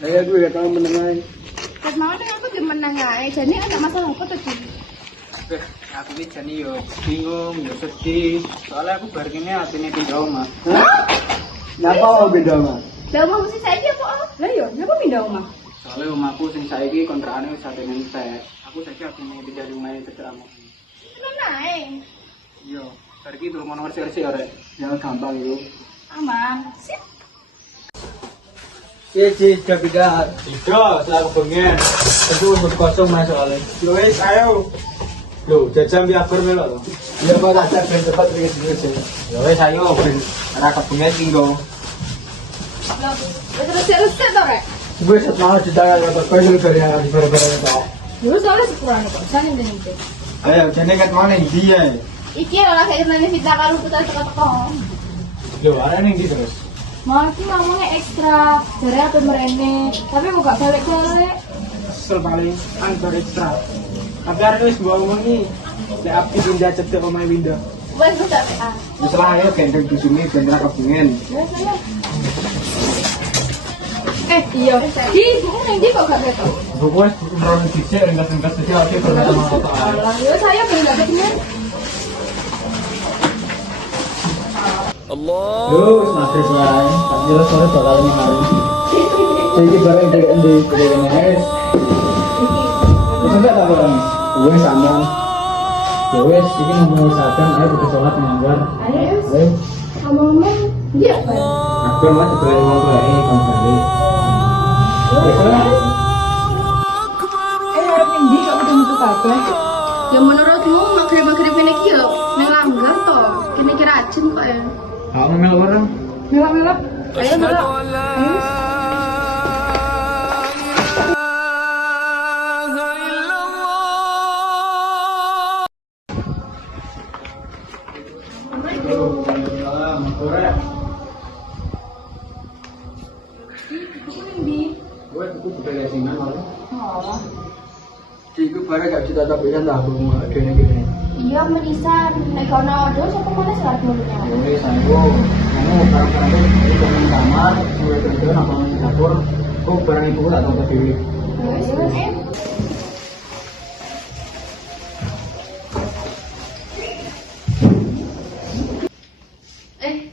Saya gue gak tahu menengai. Pas mau nih aku di menengai. Jadi ada masalah apa tuh? Aku ini jadi yo bingung, yo sedih. Soalnya aku baru ini hatinya pindah omah. Kenapa mau pindah omah? Lah mau mesti saya apa? Lah yo, kenapa pindah omah? Soalnya omahku sing saiki kontrakannya wis sate entek. Aku saiki hatinya pindah rumah cedek amu. Menengai. Yo, baru iki durung ono versi ya rek. Ya gampang yo. Aman. Sip. Sudah pindah. Tiga, setelah kebengen. Itu umur kosong mas soalnya. Yo wis ayo. Loh, jajan biar bermelo loh. Ya Pak, tak ben cepat iki sih. Ya wis ayo ben ora kebengen tinggo. Lah, terus to rek. Gue set mau didagal kok koyo dari yang di bareng-bareng to. Dulu soalnya sepurane kok. Jangan ndene. Ayo jane ket mau ning ndi ae. Iki ora kayak nanya fitnah kalau putar teko-teko. Lho, arek ning ndi terus? Mau iki ngomongnya ekstra, dari apa merene, tapi mau gak balik-balik. Kesel paling antar ekstra. Tapi arek wis mbok ngomongi. Lek api pindah cedek omahe pindah. Wes wis gak PA. Wis lah ayo gendeng disuni ben ora kebengen. Wes ayo. Iya. Di buku nang ndi kok gak ketok? Buku wis rono dicek ringkas-ringkas dicek api berkata mau foto ae. Alah, yo saya ben gak kepengen. Yo, wis maghrib wae. Tak jelas sore bakal nyamari. Iki bareng ndek endi kene ae. Wis enggak tak bareng. Wis aman. Ya wis, iki ngomong sadang ayo kita sholat nyanggar. Ayo. Ayo. Ngomong-ngomong, dia apa? Aku mah dibeli wong tuae kon kali. Wis lah. Harap ngendi kok udah metu kabeh? Ya menurutmu maghrib-maghrib ini ki yo nang langgar to. Kene kira ajen kok ya. Aku mel orang. Melak-melak. Ayo melak. Ayo. Gue tuh juga lesingan malah. Oh. Iku barang gak ditata pisan lah bunga gini-gini. Iya menisan, nek kono do sapa mana salah dulunya. Wis aku barang-barang itu di kamar, gue kerja apa di dapur. Kok barang ibu tak tahu dewe. Wis wis.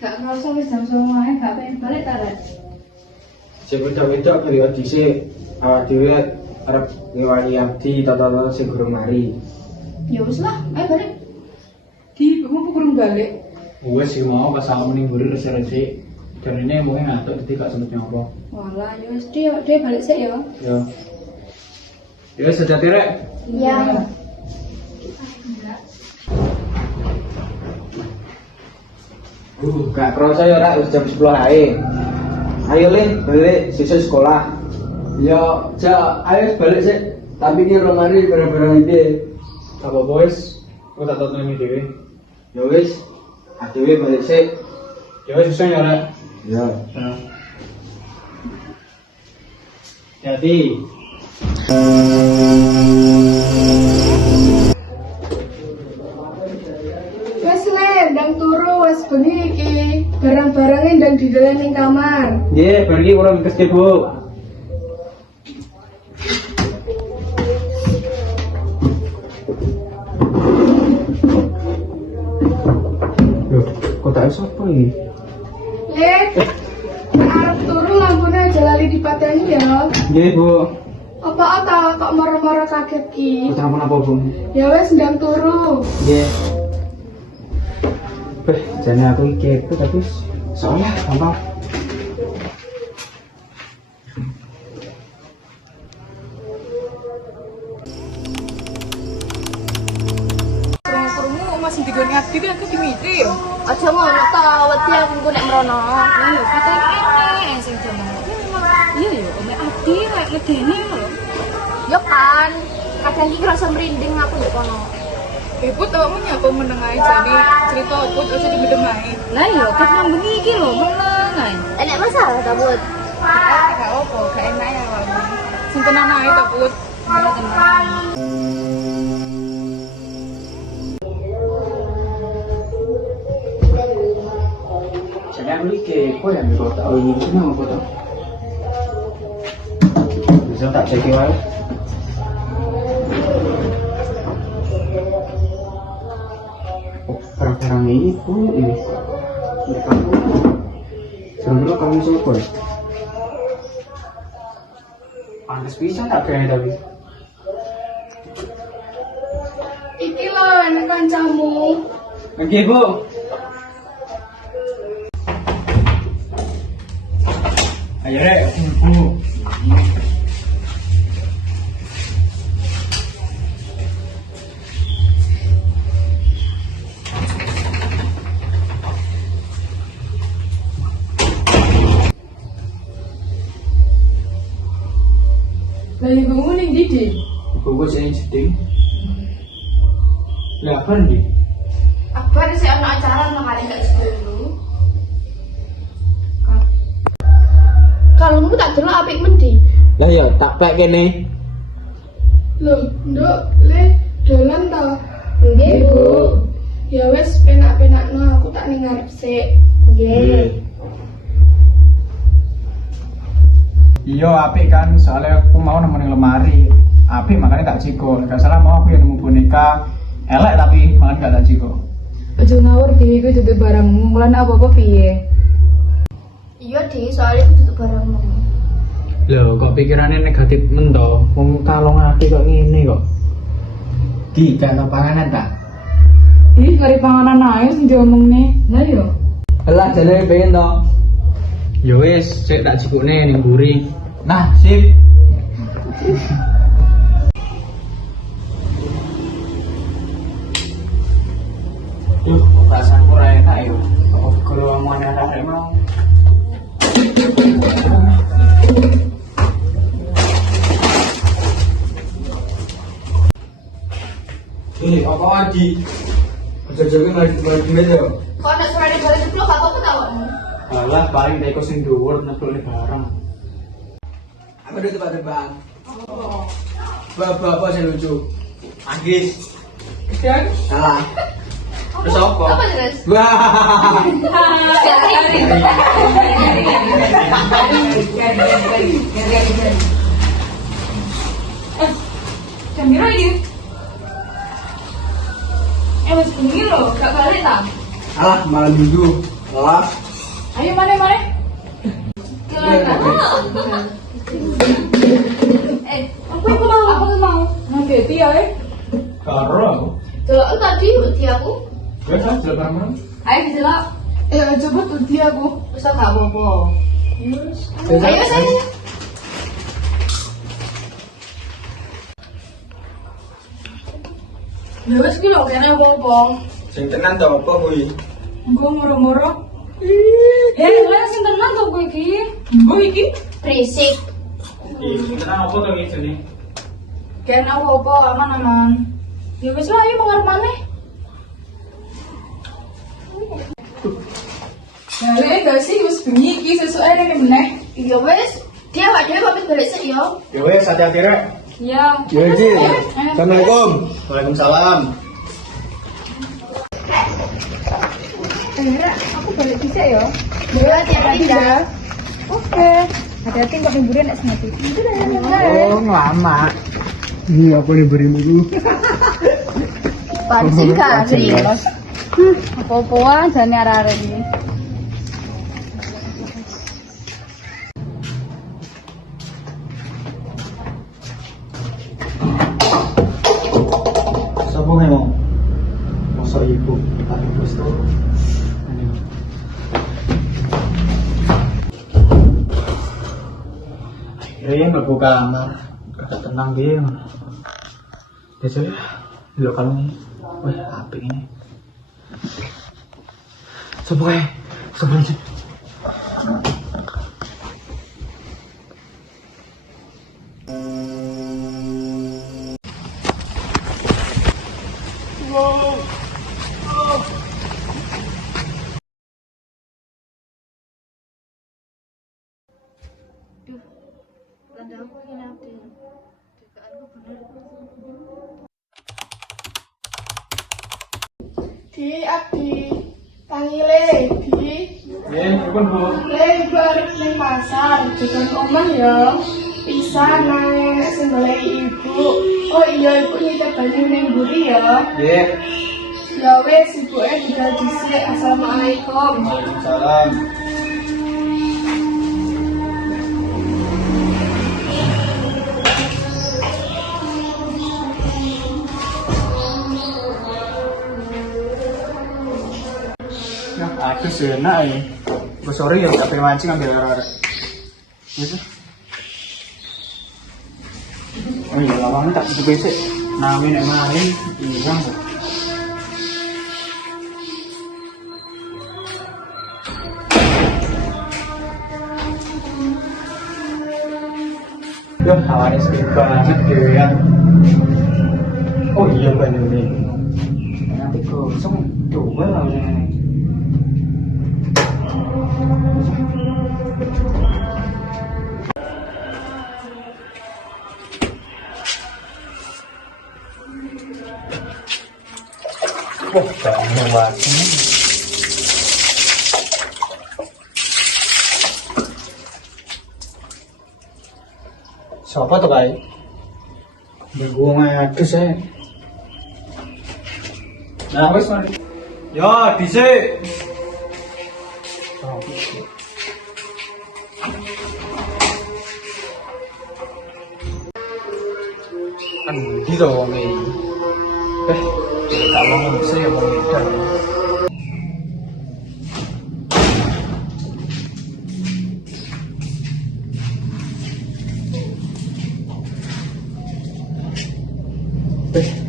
Gak ngerasa wis jam 09.00 gak pengen balik ta, Rek? Sebeda-beda periode dhisik awak dhewe arep ngewangi abdi tata-tata sing durung mari. Ya wis lah, ayo balik. Di kamu kurang balik. Wes sih mau pas aku ning mburi resik-resik. Jarine mau ngatuk dadi gak sempet nyoba. Walah, ya wis dia balik sik ya. Yo. Ya sudah tirek. Iya. Gak kerasa ya Rak, wis jam 10 ae. Ayo Lin, balik sisa sekolah. Ya, ayo balik sih. Tapi ki romari barang-barang iki. Apa bos? Kok tak tonton dhewe. Ya wis, adewe balik sih. Ya wis bisa ya Rak. Ya. Jadi Wes le, ndang turu wes bengi iki. Barang-barangnya ndang dideleh ning kamar. nggih, bar iki kula ngkes Bu. Loh, kok tak sapa iki? Le, arep turu lampune aja lali dipateni ya. Nggih, Bu. Apa kok moro-moro kaget ki? Utamun apa, Bu? Ya wes ndang turu. Nggih. Jane aku kepo tapi soalnya gampang. Kurungmu masih digoni abdi kan aku dimiti ya. Aja ngono ta, wedi aku nek mrono. Lho, kata kene sing jeneng. Iya ya, ome abdi kayak ngedeni lho. Yo kan, kadang iki rasa merinding aku ndek kono. Put awakmu nyapa menengahi jane cerita put aja dimedemai. Lah iya, ket nang iki lho meneng ae. Enek masalah ta, Bud? Gak apa, gak enak ya awakmu. Sing tenang ae ta, Put. Tenang. Jane aku iki kepo ya kok tak ini apa to? Bisa tak cek wae. Barang-barang ibu ini. Ya kamu. Sebenarnya kamu siapa? Pantes bisa tak kayak tapi. Iki lho enak kancamu. Oke, Bu. Ayo rek, Bu. Lah ibumu ning ndi? Ibu sini jeding. Lah kan di. Akbar sih anak acara makanya gak dulu. Kalau kamu tak delok apik mendi. Lah ya tak pek kene. Loh, Nduk, le dolan ta? Nggih, Bu. Ya wis penak-penakno aku tak ning ngarep sik. Nggih. Iya apik kan, soalnya aku mau nemenin lemari. Apik makanya tak ciko. Gak salah mau aku yang nemu boneka. Elek tapi malah gak tak ciko. Aja ngawur dhewe kuwi dudu barangmu, lan apa-apa piye? Iya, Di, soalnya itu tutup barangmu. Loh, kok pikirannya negatif mento? Wong kalong ati kok ngene kok. Di, gak tau panganan tak? Ih, kari panganan ae sing diomongne. Lah yo. Lah jane pengen to. Ya wis, sik tak cikune ning mburi. Nah, sip. Duh, perasaan ora enak ya. Apa kalau omongan arek mau. Ini apa lagi? Aja-aja lagi meja. Kok anak suara di balik itu gak apa-apa tau? Alah, paling teko sing dhuwur neplune bareng. Apa itu tebak-tebakan? Bapak sing lucu. Anggis. Dan Salah. Terus apa? Apa terus? Wah. Camiro ini. Wis bengi lho, gak balik ta? Alah, malam minggu. Alah. Ayo mana? Aku mau. Nanti ya, Karo aku. Delok tadi uti aku. Wes aja bareng. Ayo didelok. Coba tuh dia aku. Wis gak apa-apa. Ayo saya. Ya wis ki lho kene apa-apa. Sing tenan to apa kuwi? Engko moro-moro. Lah sing tenan to kowe iki. Engko iki Berisik. Sing tenan apa to iki jane? kene apa-apa aman-aman. Ya wis lah, ayo mangan maneh. Lek gak sih wis bengi iki sesuk ae rene meneh. Iya wis. Dia awak dhewe pamit balik sik yo. Ya wes hati-hati rek. Iya. Ya Ji. Assalamualaikum. Waalaikumsalam. Aku balik bisa ya. Ya hati-hati ya. Oke. Hati-hati kok liburan nek semati. Oh, lama. Ini apa nih berimu dulu? Pancing kali. Apa-apaan jane arek-arek iki. Siapa memang? Masa ibu tapi terus tuh. Akhirnya nggak buka kamar, kagak tenang dia. Biasanya, lo kalau ini, wah api ini. Sebagai, Tanda aku ini nanti. Dugaanku bener. Di Abdi Tangile di ya, bukan bu. lebar ning pasar dengan omah ya bisa bisa nang nek sing goleki ibu. Oh iya, ibu nyicip banyu ning mburi ya. Nggih. Ya wis, ibuke budal dhisik. Assalamualaikum. Waalaikumsalam. Nah, aku sih enak ya. Gue sorry ya, tapi mancing ambil arah-arah. Gitu. Oh iya, lawangan tak bisa besek. Namin yang main, hilang kok. Duh, hawannya sepi banget gitu ya. Oh iya, banyak nih. Nanti kosong, coba lah ini. Wah, banyak banget. Siapa tuh, Kai? Gue ngadu saya. Nah, wes mari. Ya, dhisik. Oh, kan gitu wong iki. Tak ngomong saya mau ngedar.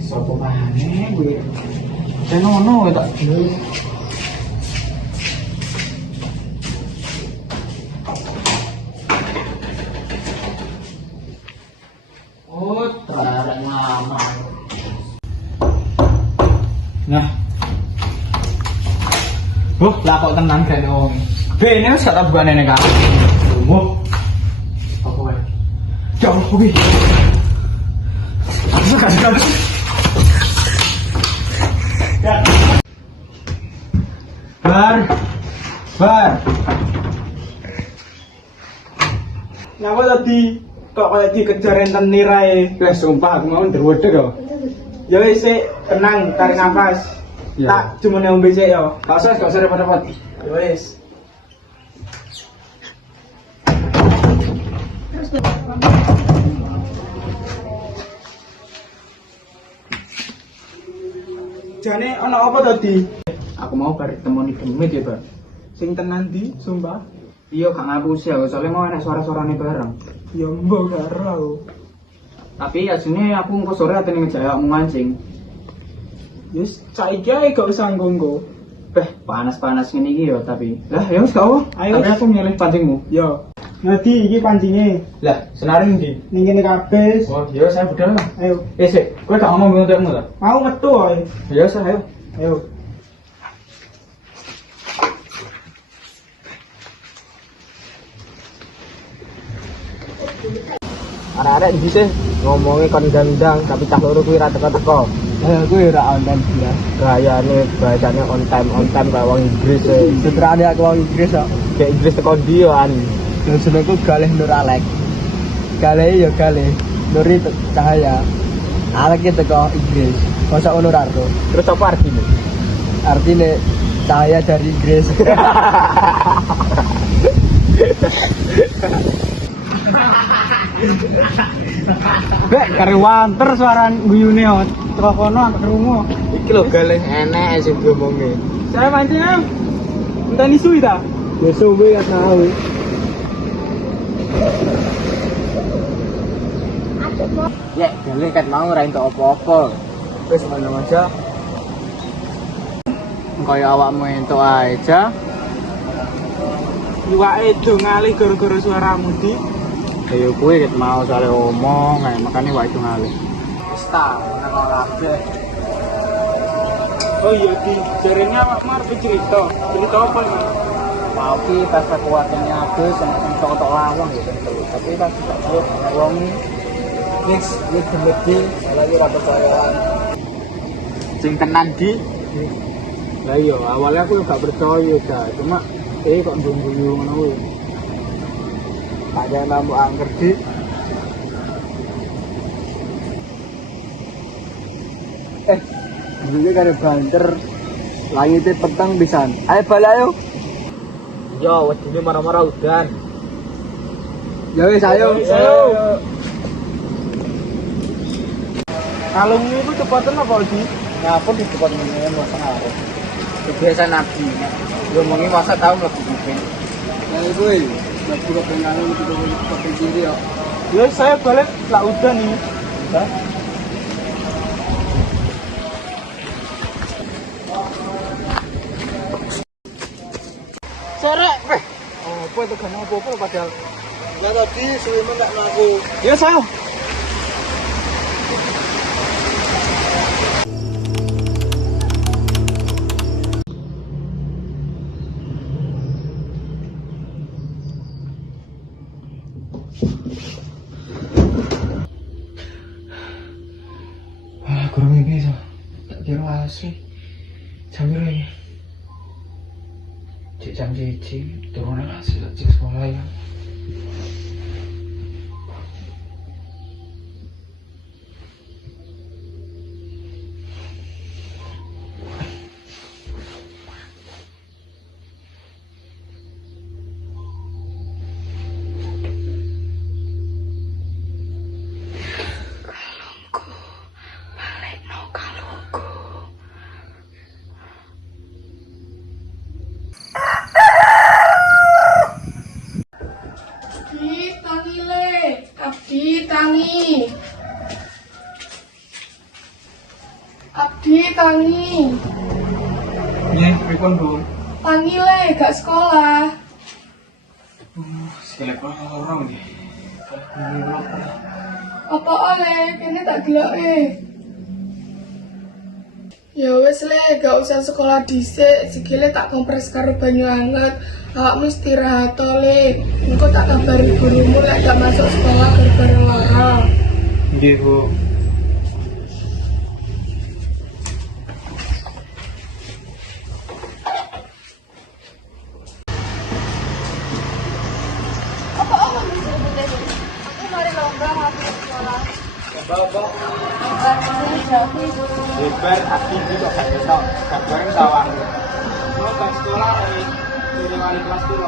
Sopo maneh gue. Saya ngono tak dulu. Oh, terang lama. Nah. Lah kok tenang kan wong. Bene wis tak bukane nek aku. Loh. Apa wae? Jauh kuwi. Bar. Napa tadi kok kayak dikejar enten nirae? Wes sumpah aku mau ndrewedeg kok. Ya wis sik, tenang, tarik nafas. Ya. Tak cuma ngombe sik ya. Gak usah repot-repot. Ya wis. Jane ana apa tadi? Aku mau bar temoni demit ya, Bar. Sing tenan di, sumpah. Iya, gak ngapusi aku, soalnya mau enak suara-suarane bareng. Ya mbok karo aku. Tapi asline aku engko sore atene ngejak awakmu mancing. Yes, saiki ae gak usah ngonggo. Panas-panas ngene iki ya tapi. Lah, ya wis gak apa. Ayo. Tapi aku milih pancingmu. Ya. Nanti iki pancingnya. Lah, senaring ndi? Ning kene kabeh. Oh, iya saya budal. Ayo. Sik, kowe gak ngomong nguntukmu ta? Mau metu ae. Ya wis ayo. Ayo. Arek-arek iki sih ngomongnya kon ndang-ndang tapi cah loro kuwi ra teko-teko. Kuwi ra online ya. Gayane bahasane on time kaya wong Inggris. Seterane aku wong Inggris kok. Kayak Inggris teko ndi yo an. Jenengku Galih Nur Alek. Galih yo Galih. Nuri Cahaya. Alek iki teko Inggris. Masa ono ra to. Terus apa artine? Artine cahaya dari Inggris. Bek, kare wanter suara guyune teko kono antek krungu. Iki lho galih enek sing diomongne. Saya mancing am. Entah isu ta? Ya suwe gak tahu. Ya, galih kat mau ora entuk apa-apa. Wis ngono aja. Kaya awakmu entuk aja. Iwake do ngalih gara-gara suaramu di. Ayo kowe ket mau soal omong, makane wae itu ngalih. Wis ta, nang kabeh. Oh iya di jarene awakmu arep cerita. Cerita apa nih? Mau ki pas kekuatannya habis sampai tok lawang gitu. Tapi pas wong wis gede lagi ora percayaan. Sing tenan di. Lah iya, awalnya aku gak percaya ya, cuma kok ndungguyu ngono kuwi. Tak jangan lampu angker di. Bentuke kare banter. Langite peteng pisan. Ayo balik ayo. Yo, wedine marah-marah udan. Ya wis ayo. Kalung itu cepatan apa sih? Ngapun di depan menengan masa ngaruh. Biasa nabi. Ngomongi masa tahu mlebu kuping. Ya iku mlebu kuping anu mlebu kuping kiri yo. Ya saya balik lah udah nih. Sore. Oh, apa itu gak apa-apa padahal. Lah tadi suwe men tak ngaku. Ya saya. Kurang mimpi so. Tak kira asli. Jam piro iki? Jam 1 turun asli cek sekolah ya. Abdi tangi le, Abdi tangi. Abdi tangi. Iya, pripun, Bu? Tangi le, gak sekolah. Sekali orang nih. Apa oleh, kene tak geloke. Ya wis le, gak usah sekolah dhisik, sikile tak kompres karo banyu anget. Awakmu istirahat to le. Engko tak kabari gurumu lek gak masuk sekolah gara-gara lara. Nggih, Bu. Lebar hati itu kok gak ketok, gak bareng sawang. Mau ke sekolah nih, dari wali kelas dulu.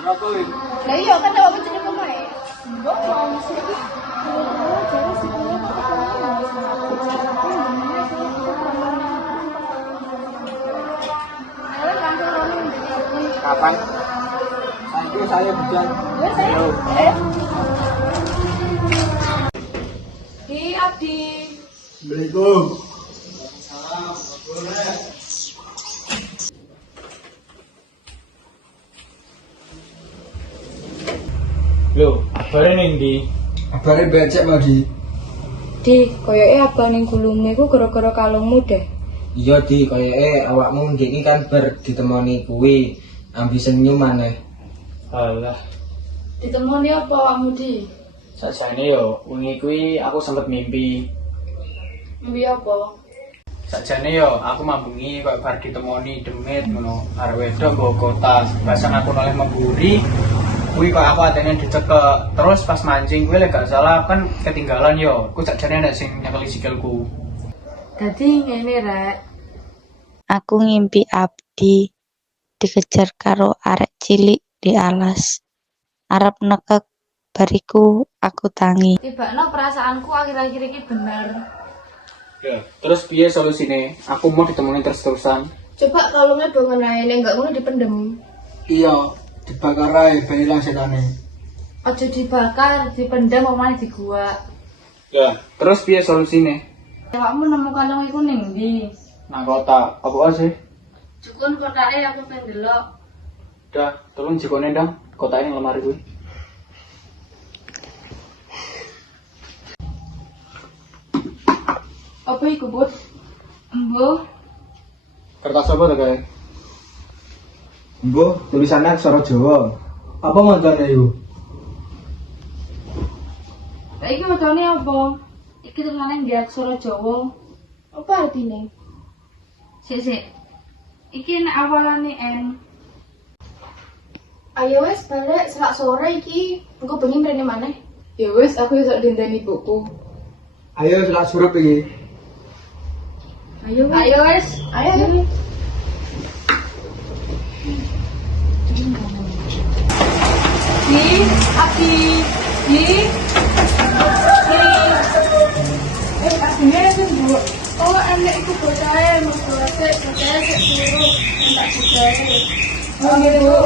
Berapa ini? Lah iya kan awakmu jeneng pemain. Kapan? Nanti saya hujan. Di Abdi. Assalamualaikum. Loh, bare ning ndi? Abare becek mau di. Di, koyoke abang ning gulume ku gara-gara kalungmu deh. Iya di koyoke awakmu iki kan bar ditemoni kuwi ambi senyum maneh. Alah, Ditemoni apa awakmu di? sakjane yo wingi kuwi aku sempet mimpi. Mimpi apa? Sakjane yo aku mambengi kok bar ditemoni demit ngono. Arep wedok nggo kotas, pasang aku oleh memburi. Kuwi kok aku atene dicekek. Terus pas mancing kuwi lek gak salah kan ketinggalan yo. Ku sakjane nek sing nyekeli sikilku. Dadi ngene rek. Aku ngimpi Abdi dikejar karo arek cilik di alas. Arep nekek bariku aku tangi. Tibakno perasaanku akhir-akhir ini bener. Ya, terus piye solusine? Aku mau ditemoni terus-terusan. Coba kalungnya dongen ae, nek gak ngono dipendem. Iya, dibakar ae ben ilang setane. Aja dibakar, dipendam omane di gua. Ya, terus piye solusine? Awakmu nemu kalung iku ning ndi? Nang kota, apa sih? Jukun kotake aku pengen delok. Udah, tolong jikone ndang, kota ini lemari gue. Apa iku, Bud? Embuh. Kertas apa tuh kayak? Mbah, tulisannya aksara Jawa. Apa macane iku? Lah iki macane apa? Iki tulisane nggo aksara Jawa. Apa artine? Sik. Iki nek awalane N. Ayo wes balik selak sore iki. Engko bengi mrene maneh. Ya wis, aku iso dinteni buku. Ayo selak surup iki. Ayo wes. Ayo. Di, Abi. Di. Aslinya itu bu. Oh, enek iku bocahe, mas bocahe sik suruh tak bocahe. Oh, gitu.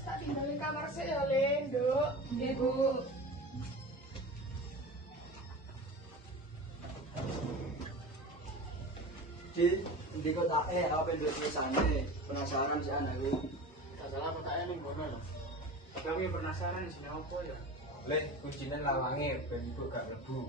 Tak tinggalin kamar sih ya, Lin, Duk. Nggih, Bu. Di ndi kok tak apa nduk tulisane. Penasaran sih anak iki. Tak salah kok tak ning ngono lho. Kami penasaran sih apa ya. Lek kuncine lawange ben iku gak mlebu.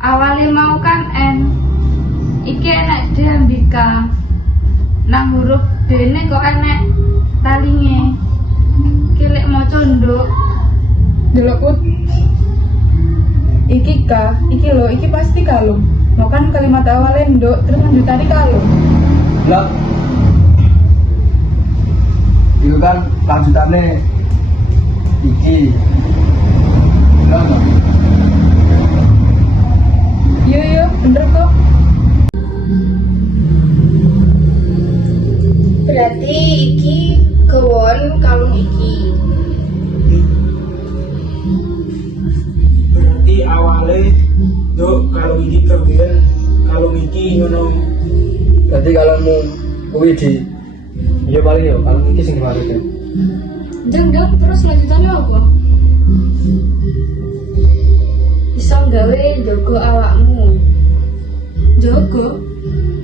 Awalnya mau kan N. Iki enek D ambika. Nang huruf D ne kok enek talinge. Kilek maca nduk. Delok Put. Iki K, iki lho, iki pasti kalung. Mau kan kalimat awalnya nduk, terus lanjutannya kalung. Lah. Itu kan lanjutannya iki. Lah. Iya, bener kok. Berarti iki kewon kalung iki. Berarti awalnya dok kalau ini kemudian kalau iki ngono. Jadi kalungmu kuwi di iya paling yo kalung iki sing dimaksud. Jeng dok, terus lanjutannya apa? Bisa gawe jogo awakmu. Jogo.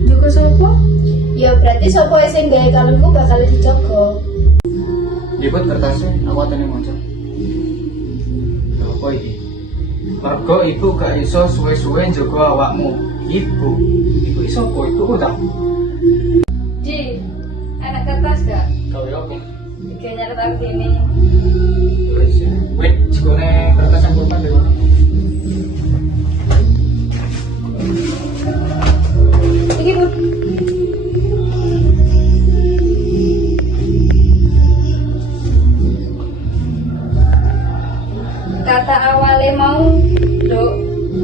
Jogo sapa? Ya berarti sapa sing gawe kalungku bakal dijogo. Dibut kertasnya, aku atene maca. Lha apa iki? Mergo ibu gak iso suwe-suwe njogo awakmu. Ibu iso apa? Ibu kok tak? Di, enak kertas gak? Gawe apa? Iki nyatet aku ini. Wis, wait, jikone kertas yang kurang dhewe. Iki Bud. Kata awalnya mau dok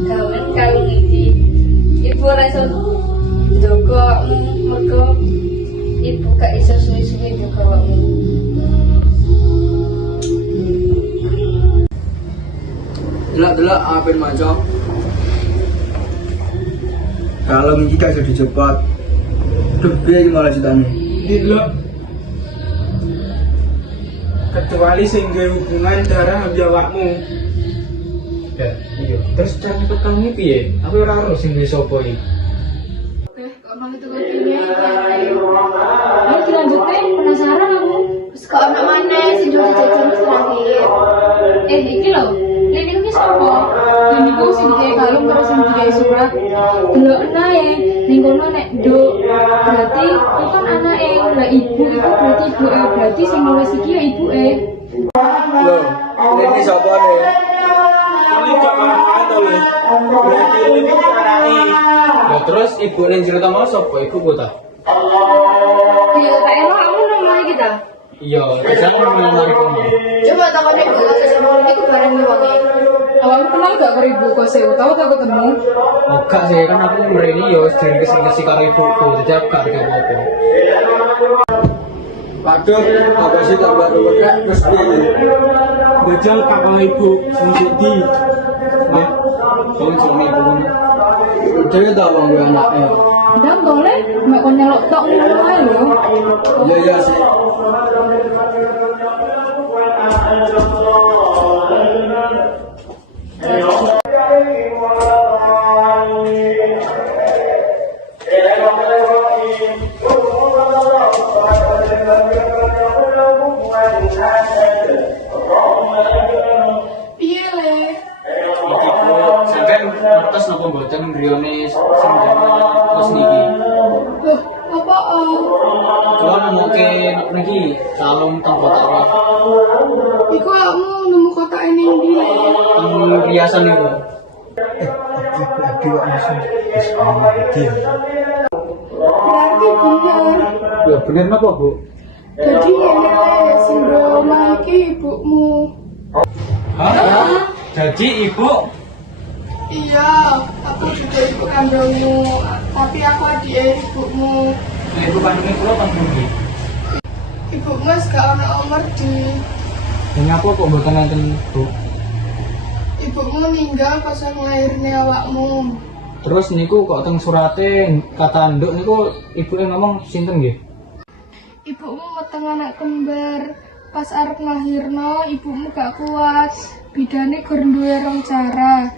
gawen kalung iki. Ibu ora iso njogo awakmu mergo ibu gak iso suwe-suwe njogo awakmu. Delak-delak apa maca. Kalung iki gak iso dijepot. Duh, piye iki malah citane? Dilok kecuali sing gawe hubungan darah ambi awakmu. Ya, iya. Terus cara nyepet kalung iki piye? Aku ora ero sing duwe sapa iki. Oke, kok mau itu kopinya? Ayo dilanjutin, penasaran aku. Terus kok anak mana sing dulu jajan terakhir. Iki lho, ini iki sapa? Ini ku sing digawe kalung terus sing digawe surat. Delok enae, ning kono nek nduk. Berarti itu kan anake. Lah ibu itu berarti ibuke, berarti sing nulis iki ya ibuke. Loh, ini sapa nih? Ini gak paham to lho. Berarti iki anake. Ya terus ibu ning cerita mau sapa? Ibu ku ta? Ya tak enak kamu nang iki ta. Iya, terus aku melamar kono. Coba takon ibu iku bareng wonge. Awakmu kenal gak karo ibu kok sih? Tahu tak ketemu? Enggak sih, kan aku mrene yo sering kesini karo ibuku, jadi aku gak ada apa. Waduh, apa sih tambah ruwet terus piye? Bajal kakak ibu sing di. Nah, kalau suami ibu kono. Dhewe ta wong duwe anake. Dan boleh, mek kon nyelok tok ngono ae lho. Iya iya sih. Hey, griyane sing terus niki. Loh, apaan? Coba nemuke niki kalung teng kotak iki. Iku kamu nemu kotak ini di Teng riasan niku. Abdi kok langsung wis Abdi. berarti bener. Ya bener napa, Bu? Jadi ini sindrom iki ibumu. Hah? Jadi ibu Iya, aku juga ibu kandungmu, tapi aku adik ibumu. ibu kandungnya kula teng pundi? Ibumu wis gak ono umur di. Dan apa kok mboten nonton, Bu? Ibumu meninggal pas ngelahirnya awakmu. Terus niku kok teng surate kata nduk niku ibuke ngomong sinten nggih? Ibumu meteng anak kembar. Pas arep nglahirno, ibumu gak kuat. Bidane gur duwe rong cara.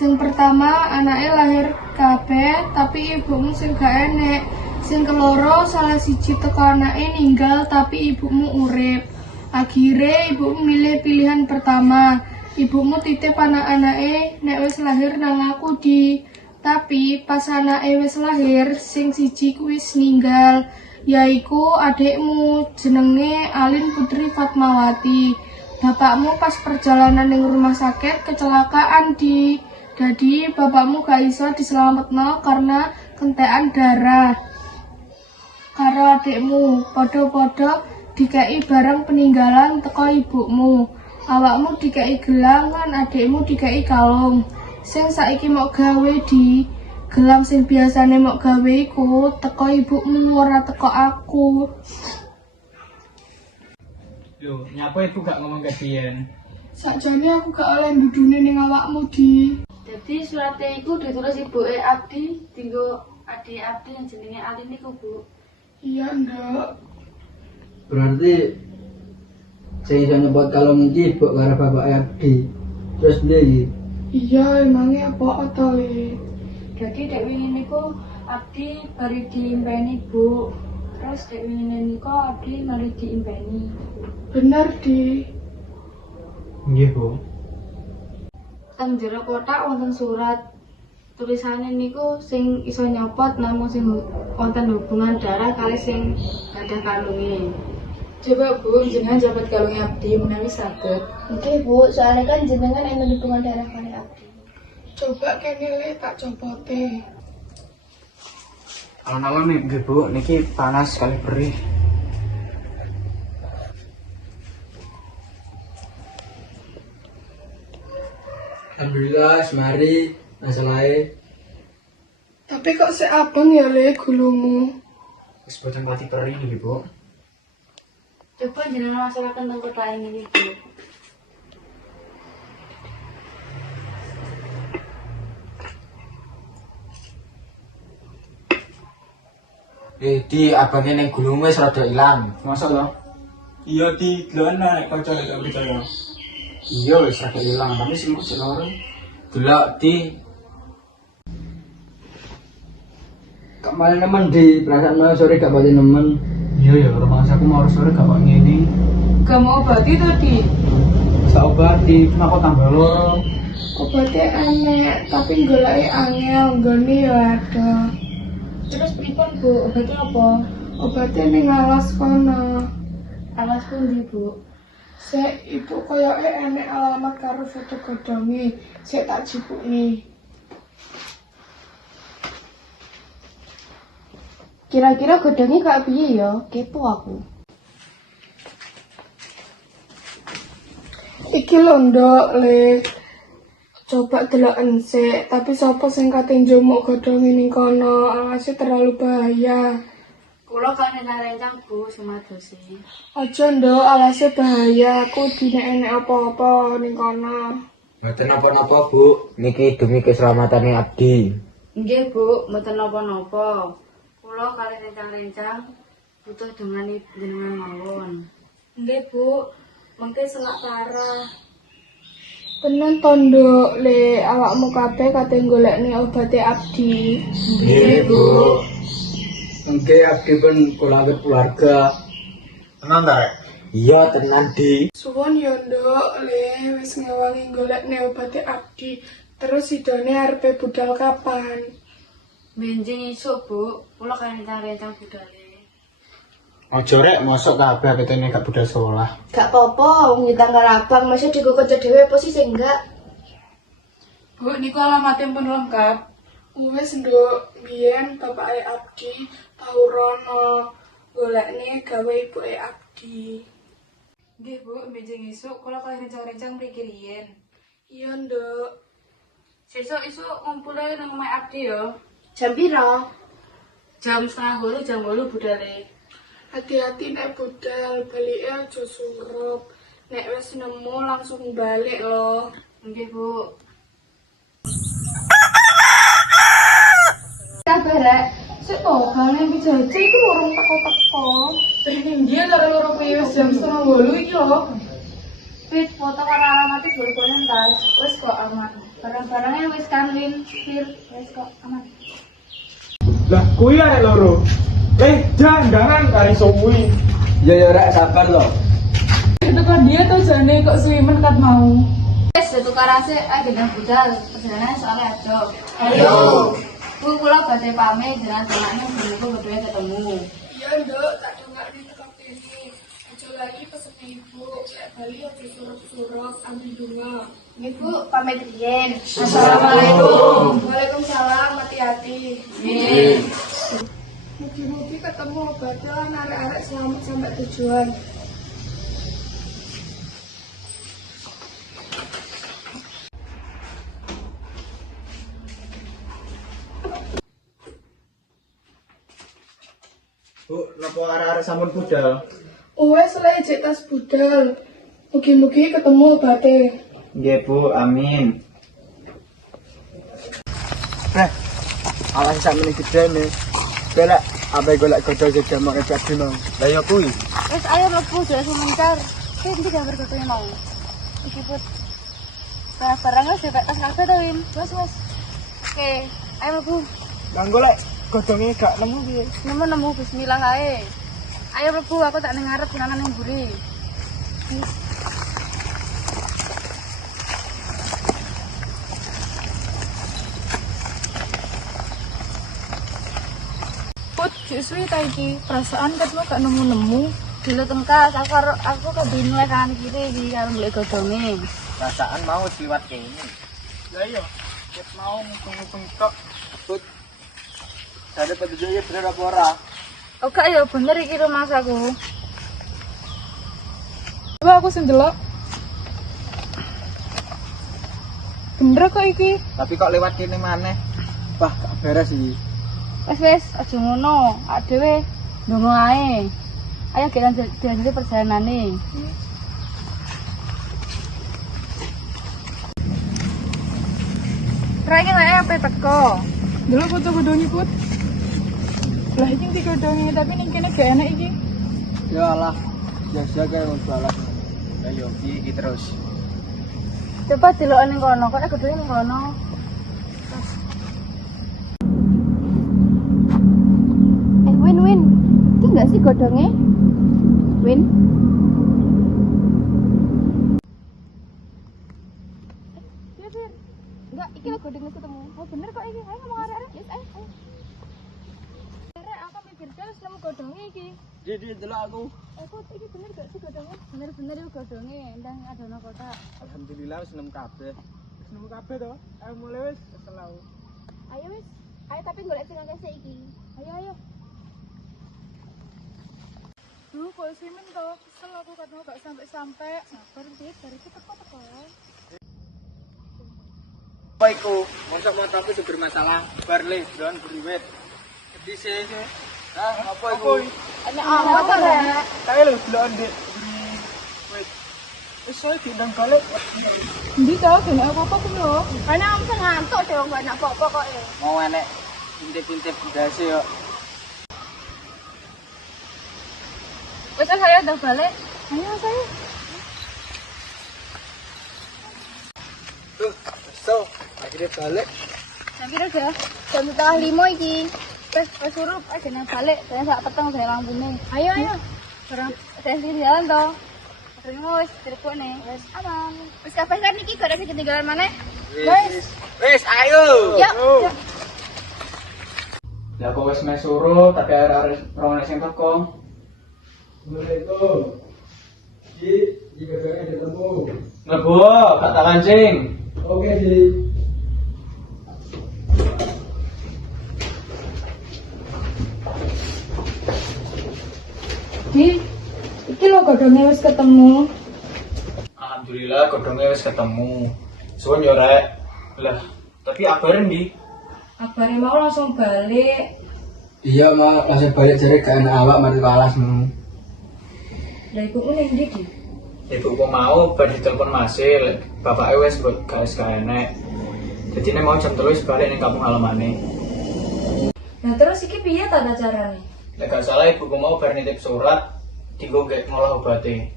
Sing pertama, anake lahir kabeh, tapi ibumu sing gak enek. Sing keloro, salah siji teko anake ninggal, tapi ibumu urip. Akhire ibumu milih pilihan pertama. Ibumu titip anak-anake nek wis lahir nang aku di. Tapi pas anake wis lahir, sing siji kuwi wis ninggal. Yaiku adikmu jenenge Alin Putri Fatmawati. Bapakmu pas perjalanan ning rumah sakit kecelakaan di. Jadi bapakmu gak iso diselametno karena kentekan darah. Karo adikmu padha-padha dikei barang peninggalan teko ibumu. Awakmu dikei gelang lan adikmu dikei kalung. Sing saiki mau gawe di gelang sing biasane mau gawe iku teko ibumu ora teko aku. Lho, nyapa ibu gak ngomong ke Dian? Sakjane aku gak oleh ndudune ning awakmu di. Jadi suratnya itu ditulis ibuke Abdi tinggo adik Abdi yang jenenge Alin niku, Bu. Iya, Nduk. Berarti sing iso nyebut kalung iki ibu karo bapak Abdi. Terus piye iki? Iya, emangnya apa to, Le? Jadi dek wingi niku Abdi bari diimpeni, Bu. Terus dek wingi niku Abdi mari diimpeni. Bener, Di. Nggih, Bu. Teng jero kotak wonten surat. Tulisane niku sing iso nyopot namung sing wonten hubungan darah kali sing gadah kalunge. Coba Bu, jenengan jabat kalungnya Abdi menawi saged. Oke Bu, soalnya kan jenengan yang hubungan darah kali Abdi. Coba kene Le tak copote. Alon-alon nih, nggih Bu, niki panas sekali perih. Alhamdulillah semari masalahnya Tapi kok sik abang ya, Le, gulumu? Wis boten pati perih nggih Bu. Coba jenengan masalahkan tentang kotak ini, Bu. Di abangnya neng gulung wis rada ilang. Masa lho? Iya di delok nek kanca gak percaya. Iya wis rada ilang, tapi sing ku loro. Delok di kemarin nemen di perasaan mau sore gak balik nemen. Iya ya, rumah aku mau sore gak kok ngene. Gak mau obati tadi. Tak obati, cuma kok tambah loro. Obatnya aneh, tapi goleki angel, nggone ya ada. Terus pripun, Bu? Obatnya apa? Obatnya ning alas kono. Alas pundi, Bu? Sik, ibu koyoke enek alamat karo foto godhonge. Sik tak jipuki. Kira-kira godongnya kayak piye ya? Kepo aku. Iki lho, Nduk, Le. Coba deloken sik, tapi sapa sing kate njumuk godhonge ning kono? Alase terlalu bahaya. Kula kan rencang, Bu, sumadosi. Aja, Nduk, alase bahaya. Aku dine enek apa-apa ning kono. mboten napa-napa, Bu. Niki demi keselamatane Abdi. Nggih, Bu, mboten napa-napa. Kula kali rencang-rencang butuh dengan jenengan mawon. Nggih, Bu. Mengke selak parah. Tenan to, Nduk, Le, awakmu kabeh kate golekne obate Abdi. Nggih, Bu. Mungkin Abdi pun kulaget keluarga. Tenan ta? Iya, tenan di. Suwon ya, Nduk, Le, wis ngewangi golekne obate Abdi. Terus idone arepe budal kapan? Benjing isuk, Bu. Kula kan rencang budale. Ojo rek mosok kabeh ketene gak budal sekolah. Gak apa-apa, wong di tanggal abang, masa digo kanca dhewe apa sih sing enggak? Bu, niku alamatnya pun lengkap. Wes nduk, biyen bapake Abdi tau rono golekne gawe ibuke Abdi. Nggih, Bu, benjing isuk kula kan rencang-rencang mriki riyen. Iya nduk. Sesuk isuk ngumpule nang omahe Abdi ya. Jam piro? Jam 7:30 jam 8 budale. Hati-hati nek budal, balike aja surup. Nek wis nemu langsung balik loh. Nggih, Bu. Kabeh rek, sik to balen iki jajal iku urung teko-teko. Terus dia karo loro kuwi wis jam 7:30 iki lho. Fit foto karo alamatnya boleh tas. Wis kok aman. Barang-barangnya wis kan Win, Fir, wis kok aman. Lah kuwi arek loro. Jangan kali suwi. Ya rek sabar loh. Itu kan dia tuh jane kok suwimen kat mau. Wis tukar ase gendang budal. Perjalanan soalnya aja. Ayo. Bu kula badhe pamit jenengan jenengan niku berdua ketemu. Iya nduk, tak dongakne teko kene. Aja lagi pesen ibu, lek bali aja surup-surup, ambil bunga. Nggih Bu, pamit riyen. Assalamualaikum. Waalaikumsalam, hati-hati. Amin. Mugi-mugi ketemu obatnya lan arek-arek selamat sampai tujuan. Bu, napa arek-arek sampun budal? Wes le cek tas budal. Mugi-mugi ketemu obatnya. Nggih, Bu, amin. Alas sak meneh gedene. Golek apa golek godhong sing jamak kecak dino. Lah ya kuwi. Wis ayo mlebu sudah sementar. Sing iki gambar fotonya mau. Iki Put. Nah, barangnya wis dipek tas kabeh to, Win. Wes. Oke, ayo mlebu. Lah golek godhonge gak nemu piye? Nemu bismillah ae. Ayo mlebu, aku tak ning ngarep nang nang mburi. Put, suwi ta iki. Perasaan kat lo gak nemu-nemu. Dulu tengkas, aku kebingung kanan kiri iki karo golek godhonge. Perasaan mau liwat kene. Lah iya, ket mau mutung-mutung tok. Put. Dadi petunjuknya bener apa ora? Oke, ya bener iki rumah aku. Coba aku sing delok. Bener kok iki. Tapi kok lewat kene maneh? Wah, gak beres iki. Wes, aja ngono. Awake dhewe ndonga ae. Ayo kita jalan perjalanane. Raine wae apa teko? Dulu foto godhongi, Put. Lah iki digodhongi tapi ning kene gak enak iki. Ya alah, biasa kae wong jualan. Lah yo iki terus. Coba delok ning kono, kok godhongi ning kono. Win. Iki enggak sih godhonge? Win. Enggak, iki lho godhonge ketemu. Oh bener kok iki. Ayo ngomong arek-arek. Yes, ayo. Arek aku mikir terus nemu godhonge iki. Jadi delok aku. Kok iki bener gak sih godhonge? Bener iki godhonge, ndang adono kotak. Alhamdulillah wis nemu kabeh. Wis nemu kabeh to. Ayo mulai wis selau. Ayo wis. Ayo tapi golek sing akeh iki. Ayo. Duh, kok simen to. Kesel aku katanya gak sampai-sampai. Sabar sih, dari itu teko-teko. Apa iku? Mosok motorku itu bermasalah. Bar le, don beriwet.Edi sih. Hah, apa iku? Ana apa rek? Kae lho delok ndek. Wait. Wis soal diundang balik. Ndi to, gak apa-apa ku lho. Ana om sing ngantuk dhewe gak enak apa-apa kok. Mau enek intip-intip ndase yo. Wis ayo udah balik. Ayo, saya. Tuh, so, akhirnya balik. Sampai aja. Jam 4:30 iki. Wes surup aja nang balik. Saya sak peteng saya lampunya. Ayo. Barang saya sendiri jalan toh. Terus telepon nih. Wes aman. Wes kapan kan niki gak ada ketinggalan mana? Wes ayo. yuk. Yuk. Lah kok wis mesuro tapi arek rong sing teko. Assalamualaikum. Di gedungnya ditemu. Ngebo, kata kancing. Oke, Di. Di, iki lo godongnya wis ketemu. Alhamdulillah godhongnya wis ketemu. Suwun yo rek. Lah, tapi abaren di Kabare mau langsung balik. Iya, Mak, langsung balik jare gak enak awak mari alasmu. Lah ibumu ning ndi, Di? ibuku mau bar ditelepon Masil. Bapake wis gak enek. Jadi nek mau jam 3 wis balik ning kampung halamane. Nah terus iki piye tata carane? Nek gak salah ibuku mau bar nitip surat dienggo gek ngolah obate.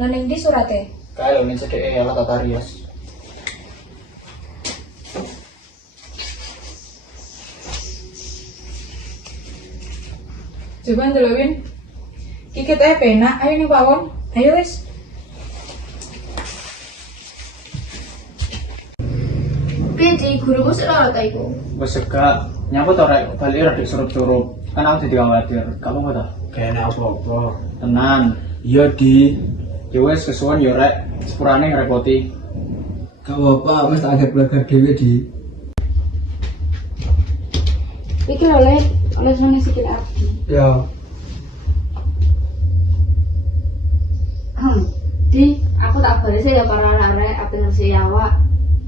Lah ning ndi surate? Kae lho ning cedeke alat tata rias. Coba ndelokin. Iki teh penak, ayo ning pawon. Ayo wis. Piye di gurumu sik lara ta iku? Wis gak nyapa to rek balik rada surup-surup. Kan aku jadi khawatir. Kamu apa ta? Gak enak apa-apa. Tenan. Iya, Di. Ya wis kesuwen yo rek, sepurane ngrepoti. Gak apa-apa, wis tak anggap keluarga dhewe, Di. Iki lho Le, oleh sana sikil abdi. Ya. Di, aku tak bales ya para arek ape ngersi awak.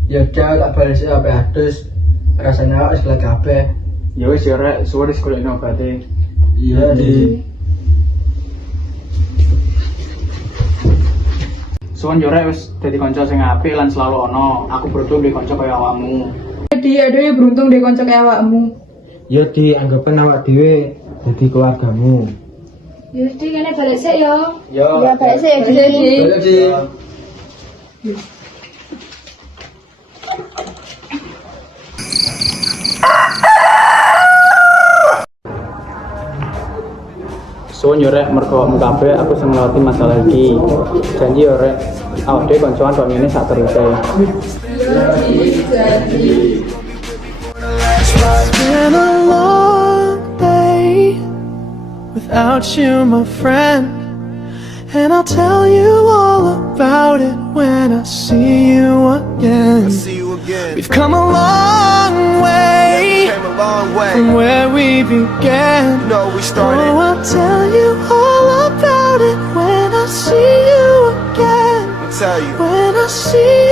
Ya udah tak balik sih sampai adus. Rasanya awak wis gelek kabeh. Ya wis yo rek, suwe wis golekno obate. Iya, Di. Suwun yo rek wis dadi kanca sing apik lan selalu ana. Aku beruntung duwe kanca kaya awakmu. Di, aduh ya beruntung deh konco kayak awakmu. Ya, Di, anggapan awak dhewe dadi keluargamu. Ya Di, kene balik sik yo. Yo. Ya baik sih Di. Boleh, Di. Suwun yo rek mergo awakmu kabeh aku sing nglewati masalah iki. Janji yo rek, awak dhewe kancoan kok ngene sak teruse. It's been a long day without you, my friend. And I'll tell you all about it when I see you again. We've come a long way, from where we began. Oh, I'll tell you all about it when I see you again. When I see